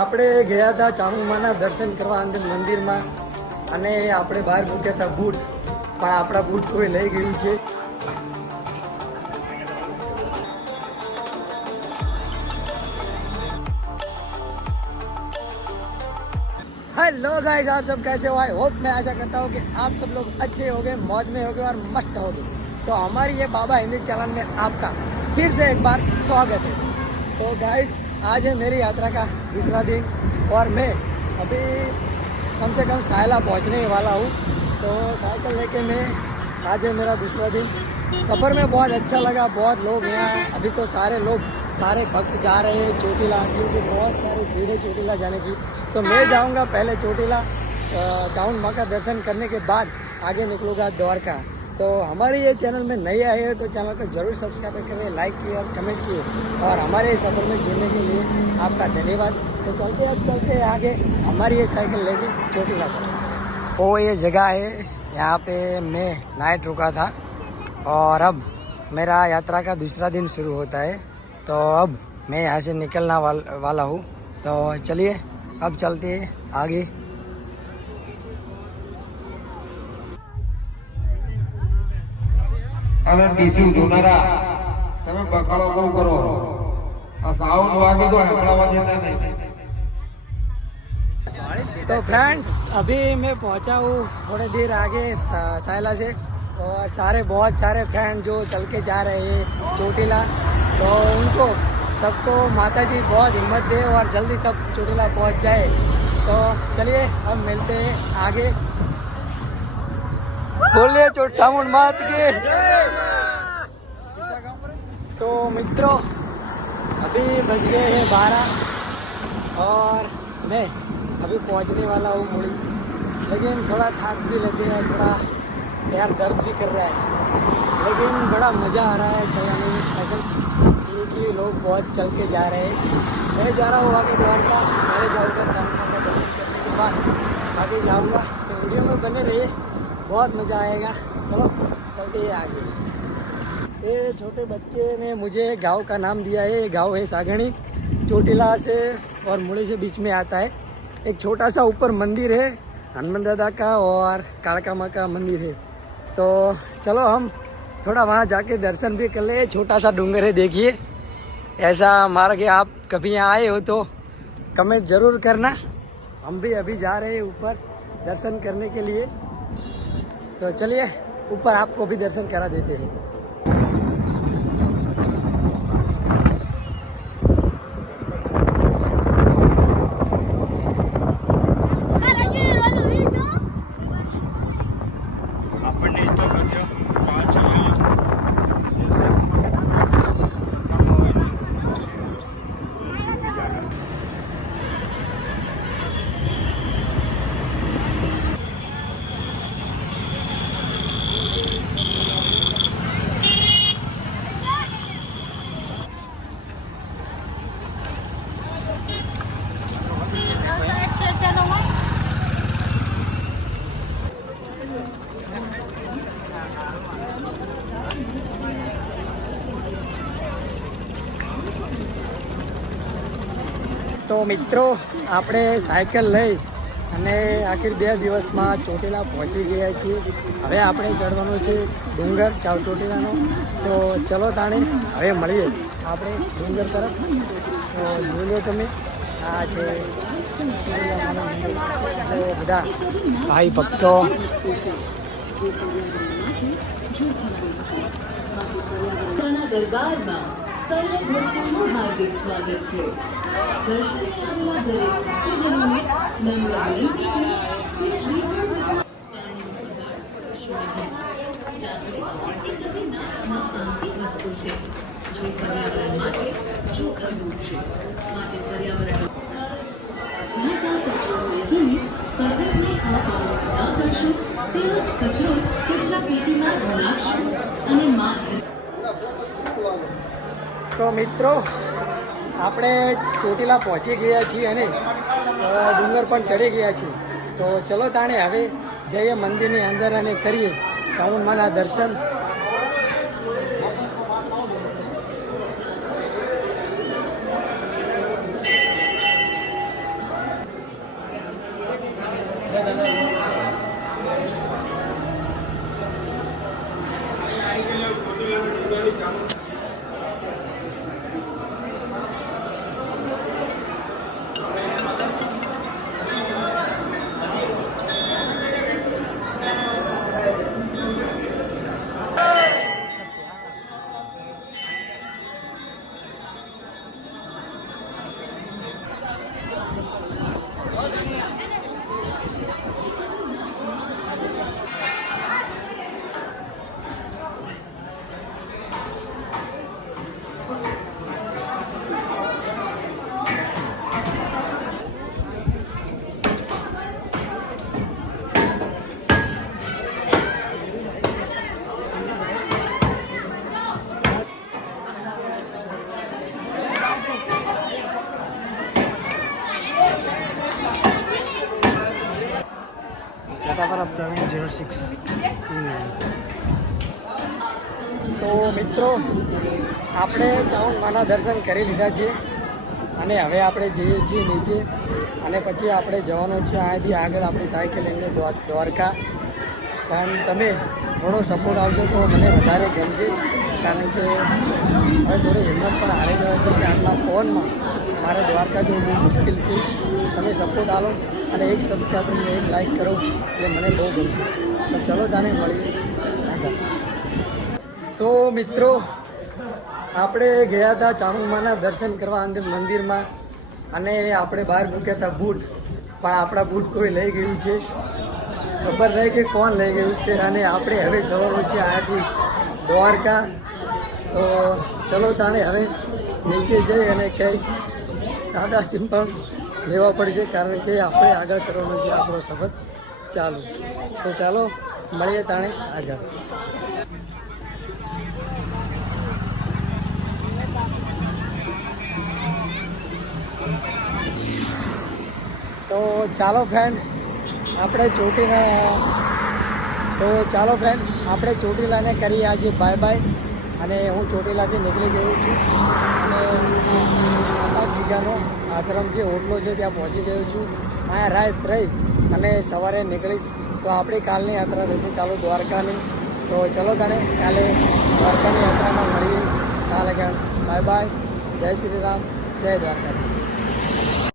આપણે ગયા હતા ચામુંડાના દર્શન કરવા અંદર મંદિરમાં અને આપણે બહાર મૂક્યા હતા બૂટ, પણ આપણા બૂટ કોઈ લઈ ગયું છે. हेलो गाइस, आप सब कैसे हो? आई होप मैं आशा करता हूँ कि आप सब लोग अच्छे होंगे, मौज में होंगे और मस्त होंगे. तो हमारी ये बाबा हिंदी चैनल में आपका फिर से एक बार स्वागत है. तो गाइस, आज है मेरी यात्रा का दूसरा दिन और मैं अभी कम से कम सायला पहुँचने वाला हूँ. तो साइकिल लेके मैं आज है मेरा दूसरा दिन. सफ़र में बहुत अच्छा लगा. बहुत लोग यहाँ अभी तो सारे भक्त जा रहे हैं चोटीला, क्योंकि बहुत सारी भीड़ है चोटीला जाने की. तो मैं जाऊंगा पहले चोटीला, चामुंडा माँ का दर्शन करने के बाद आगे निकलूंगा द्वारका. तो हमारे ये चैनल में नए आए हैं तो चैनल को जरूर सब्सक्राइब करें, लाइक किए और कमेंट किए, और हमारे सफ़र में जुड़ने के लिए आपका धन्यवाद. तो चलते आगे हमारी ये साइकिल लेके चोटीला पर. वो ये जगह है, यहाँ पे मैं नाइट रुका था और अब मेरा यात्रा का दूसरा दिन शुरू होता है. तो अब मैं यहाँ से निकलना वाला हूँ. तो चलिए अब चलते हैं आगे. અને ટીસુ જોનારા તમે બકાળો બહુ કરો. આ સાઉન્ડ વાગે તો હમણાં દેતા નહીં. तो फ्रेंड्स, अभी मैं पहुंचा हूँ थोड़ी देर आगे सायला से, और बहुत सारे फ्रेंड जो चल के जा रहे हैं चोटीला, तो उनको सबको माता जी बहुत हिम्मत दे और जल्दी सब चोटीला पहुंच जाए. तो चलिए अब मिलते हैं आगे. बोलिए चामुंडा मात की. तो मित्रों, अभी बज गए हैं 12 और मैं अभी पहुंचने वाला हूँ मुड़ी. लेकिन थोड़ा थक भी लगे हैं, थोड़ा यार दर्द भी कर रहा है, लेकिन बड़ा मज़ा आ रहा है चलाने में साइकिल, क्योंकि लोग बहुत चल के जा रहे हैं. मैं जा रहा हूँ आगे द्वारका. मैं जाऊँगा चामुंडा का दर्शन करने के बाद आगे जाऊँगा. तो वीडियो में बने रहिए, बहुत मज़ा आएगा. चलो चलते हैं आगे. ये छोटे बच्चे ने मुझे गांव का नाम दिया है. गांव है सागणी, चोटीला से और मुड़ी से बीच में आता है. एक छोटा सा ऊपर मंदिर है हनुमान दादा का और कालका माँ का मंदिर है. तो चलो हम थोड़ा वहाँ जाके दर्शन भी कर ले. छोटा सा डूंगर है, देखिए. ऐसा मार्ग है, आप कभी यहाँ आए हो तो कमेंट ज़रूर करना. हम भी अभी जा रहे हैं ऊपर दर्शन करने के लिए. तो चलिए ऊपर आपको भी दर्शन करा देते हैं. તો મિત્રો, આપણે સાયકલ લઈ અને આખી 2 દિવસમાં ચોટીલા પહોંચી ગયા છીએ. હવે આપણે ચડવાનું છે ડુંગર ચોટીલાનો. તો ચલો તાણે હવે મળીએ આપણે ડુંગર તરફ. તો જોઈ લો તમે, આ છે બધા ભાઈ ભક્તો. દરબારમાં સર્વ ભક્તોનું હાર્દિક સ્વાગત છે. દર્શને આવેલા દરેક ભક્તજનોને નમ્ર વિનંતી છે કે શ્રી વસ્તુ છે જે પર્યાવરણ માટે જોખમરૂપ છે. માટે પર્યાવરણ કચરો નહીં, પર્વતને આ પાણી ન કરશો. તેનો કચરો કચરા પેટીમાં નાખશો અને માત્ર. તો મિત્રો, આપણે ચોટીલા પહોંચી ગયા છીએ અને ડુંગર પણ ચડી ગયા છીએ. તો ચલો તાણે હવે જઈએ મંદિરની અંદર અને કરીએ ચામુંડા માના દર્શન. જટાપરા પ્રવીણ 06 તો મિત્રો આપણે ચામુંડમાના દર્શન કરી લીધા છે અને હવે આપણે જઈએ છીએ નીચે અને પછી આપણે જવાનું છે અહીંયાથી આગળ આપણી સાયકલ લઈને દ્વારકા. પણ તમે થોડો સપોર્ટ આવશો તો મને વધારે ગમશે, કારણ કે હવે થોડી હિંમત પણ હારી ગયો છે કે આટલા ફોનમાં મારે દ્વારકા જવું બહુ મુશ્કેલ છે. તમે સપોર્ટ આલો અને એક સબસ્ક્રાઈબરને એક લાઈક કરો એટલે મને બહુ ગમશે. તો ચલો તાને મળીએ આગળ. તો મિત્રો આપણે ગયા હતા ચામુંડમાના દર્શન કરવા અંદર મંદિરમાં અને આપણે બહાર મૂક્યા હતા બૂટ, પણ આપણા બૂટ કોઈ લઈ ગયું છે, ખબર નહીં કે કોણ લઈ ગયું છે. અને આપણે હવે જવાનું છે અહીંયાથી દ્વારકા. તો ચલો તાણે હવે નીચે જઈ અને કંઈક સાદા સિમ્પલ લેવા પડશે, કારણ કે આપણે આગળ કરવાનો છે આપણો સફર ચાલુ. તો ચાલો મળીએ તાણે આગળ. તો ચાલો ફ્રેન્ડ આપણે ચોટીલાને કરીએ આજે બાય બાય. અને હું ચોટીલાથી નીકળી ગયો છું અને ગીગાનો આશ્રમ છે, હોટલો છે, ત્યાં પહોંચી ગયો છું. અહીંયા રાત રહી અને સવારે નીકળીશ. તો આપણી કાલની યાત્રા થશે ચાલો દ્વારકાની. તો ચલો તાણે કાલે દ્વારકાની યાત્રામાં મળીએ. કાલે બાય બાય. જય શ્રી રામ, જય દ્વારકાધીશ.